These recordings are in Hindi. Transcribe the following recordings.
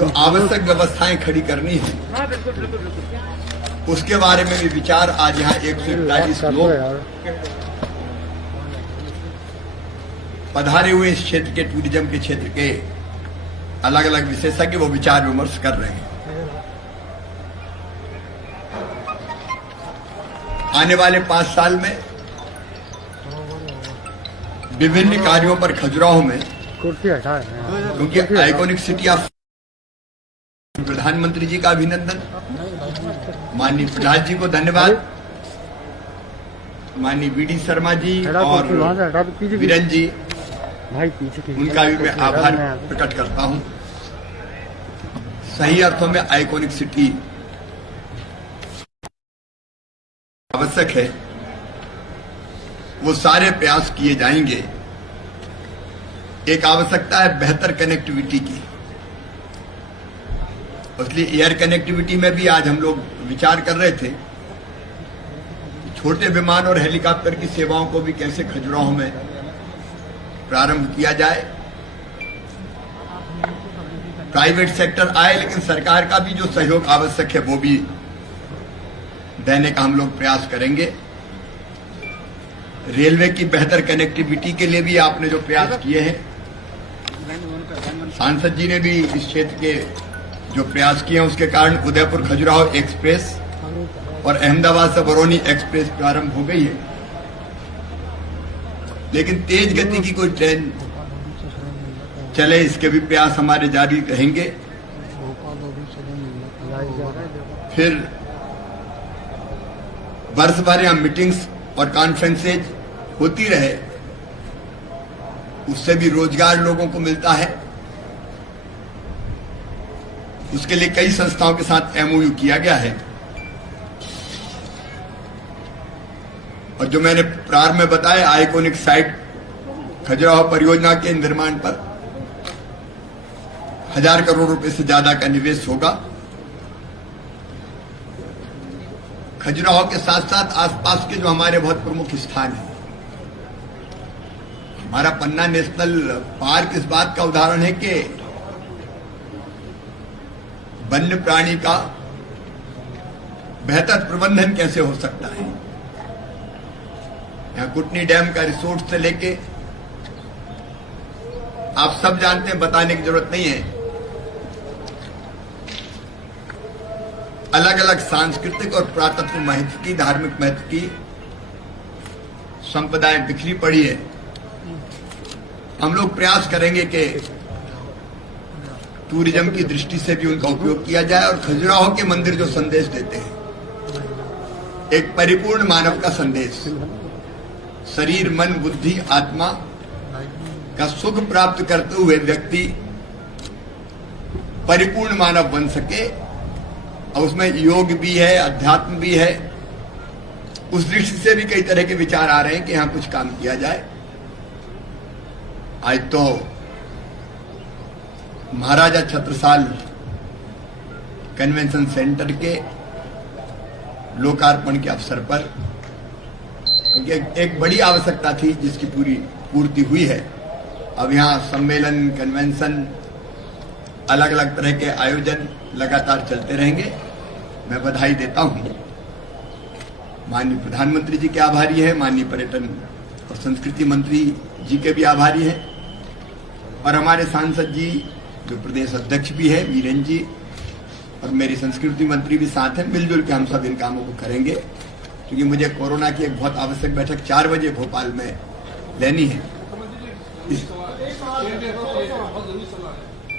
जो आवश्यक व्यवस्थाएं खड़ी करनी है उसके बारे में भी विचार आज यहाँ 141 लोग पधारे हुए इस क्षेत्र के टूरिज्म के क्षेत्र के अलग अलग विशेषज्ञ वो विचार विमर्श कर रहे हैं। आने वाले 5 साल में विभिन्न कार्यों पर खजुराहो में, क्योंकि आइकॉनिक सिटी ऑफ, प्रधानमंत्री जी का अभिनंदन, माननीय प्रधान जी को धन्यवाद, माननीय वीडी शर्मा जी और वीरेन जी, उनका भी मैं आभार प्रकट करता हूं। सही अर्थों में आइकॉनिक सिटी आवश्यक है, वो सारे प्रयास किए जाएंगे। एक आवश्यकता है बेहतर कनेक्टिविटी की, इसलिए एयर कनेक्टिविटी में भी आज हम लोग विचार कर रहे थे छोटे विमान और हेलीकॉप्टर की सेवाओं को भी कैसे खजुराहो में प्रारंभ किया जाए। प्राइवेट सेक्टर आए, लेकिन सरकार का भी जो सहयोग आवश्यक है वो भी देने का हम लोग प्रयास करेंगे। रेलवे की बेहतर कनेक्टिविटी के लिए भी आपने जो प्रयास किए हैं, सांसद जी ने भी इस क्षेत्र के जो प्रयास किए हैं उसके कारण उदयपुर खजुराहो एक्सप्रेस और अहमदाबाद से बरौनी एक्सप्रेस प्रारंभ हो गई है। लेकिन तेज गति की कोई ट्रेन चले, इसके भी प्रयास हमारे जारी रहेंगे। फिर वर्ष भर यहाँ मीटिंग्स और कॉन्फ्रेंसेज होती रहे, उससे भी रोजगार लोगों को मिलता है। उसके लिए कई संस्थाओं के साथ एमओयू किया गया है। और जो मैंने प्रारंभ में बताया, आइकॉनिक साइट खजुराहो परियोजना के निर्माण पर 1000 करोड़ रुपए से ज्यादा का निवेश होगा। खजुराहो के साथ साथ आसपास के जो हमारे बहुत प्रमुख स्थान हैं, हमारा पन्ना नेशनल पार्क इस बात का उदाहरण है कि वन्य प्राणी का बेहतर प्रबंधन कैसे हो सकता है। यहाँ कुटनी डैम का रिसोर्ट से लेके आप सब जानते हैं, बताने की जरूरत नहीं है, अलग अलग सांस्कृतिक और पुरातत्व महत्व की, धार्मिक महत्व की संपदाएं बिखरी पड़ी है। हम लोग प्रयास करेंगे कि टूरिज्म की दृष्टि से भी उनका उपयोग किया जाए। और खजुराहो के मंदिर जो संदेश देते हैं, एक परिपूर्ण मानव का संदेश, शरीर मन बुद्धि आत्मा का सुख प्राप्त करते हुए व्यक्ति परिपूर्ण मानव बन सके, और उसमें योग भी है, अध्यात्म भी है। उस दृष्टि से भी कई तरह के विचार आ रहे हैं कि यहां कुछ काम किया जाए। आज तो महाराजा छत्रसाल कन्वेंशन सेंटर के लोकार्पण के अवसर पर, क्योंकि एक बड़ी आवश्यकता थी जिसकी पूरी पूर्ति हुई है। अब यहाँ सम्मेलन, कन्वेंशन, अलग अलग तरह के आयोजन लगातार चलते रहेंगे। मैं बधाई देता हूँ, माननीय प्रधानमंत्री जी के आभारी है, माननीय पर्यटन और संस्कृति मंत्री जी के भी आभारी है, और हमारे सांसद जी जो प्रदेश अध्यक्ष भी है वीरेन जी, और मेरी संस्कृति मंत्री भी साथ हैं। मिलजुल के हम सब इन कामों को करेंगे, क्योंकि मुझे कोरोना की एक बहुत आवश्यक बैठक 4 बजे भोपाल में लेनी है।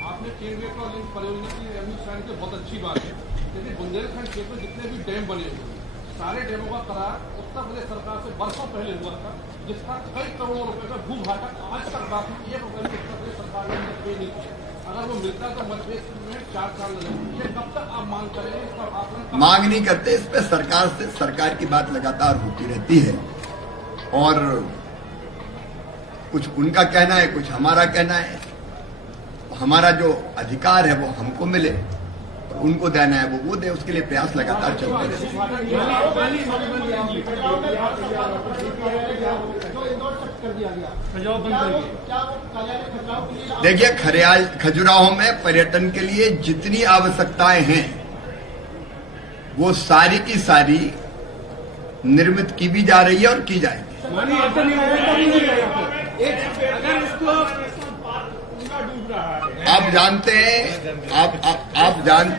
आपने केंद्रीय परियोजना की बहुत अच्छी बात है, लेकिन बुंदेलखंड क्षेत्र में जितने भी डैम बने हुए सारे डैमों का करार उत्तर प्रदेश सरकार से वर्षों पहले हुआ था, जिसका कई करोड़ों रुपए का भू घाटा आज तक बाकी एक रुपए उत्तर प्रदेश सरकार ने पे नहीं किया। अगर वो मिलता तो मध्य में 4 साल लगेंगे। ये कब तक आप मांग करेंगे? इसका आकलन मांग नहीं करते, इस पे सरकार की बात लगातार होती रहती है, और कुछ उनका कहना है, कुछ हमारा कहना है। हमारा जो अधिकार है वो हमको मिले, और उनको देना है वो दे, उसके लिए प्रयास लगातार चलते रहते हैं। कर दिया गया। खजुराहो बंद क्या कर वो दिया। क्या वो कार्यालय खजुराहो के लिए देखिए, खजुराहो में पर्यटन के लिए जितनी आवश्यकताएं हैं वो सारी की सारी निर्मित की भी जा रही है और की जाएगी। मानिए ऐसा नहीं होगा तो नहीं जाएगा। एक अगर इसको पूरा डूब रहा है, आप जानते हैं, आप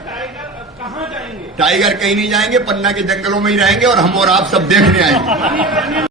टाइगर कहाँ जाएंगे? टाइगर कहीं नहीं जाएंगे, पन्ना के जंगलों में ही रहेंगे और हम और आप सब देखने आएंगे।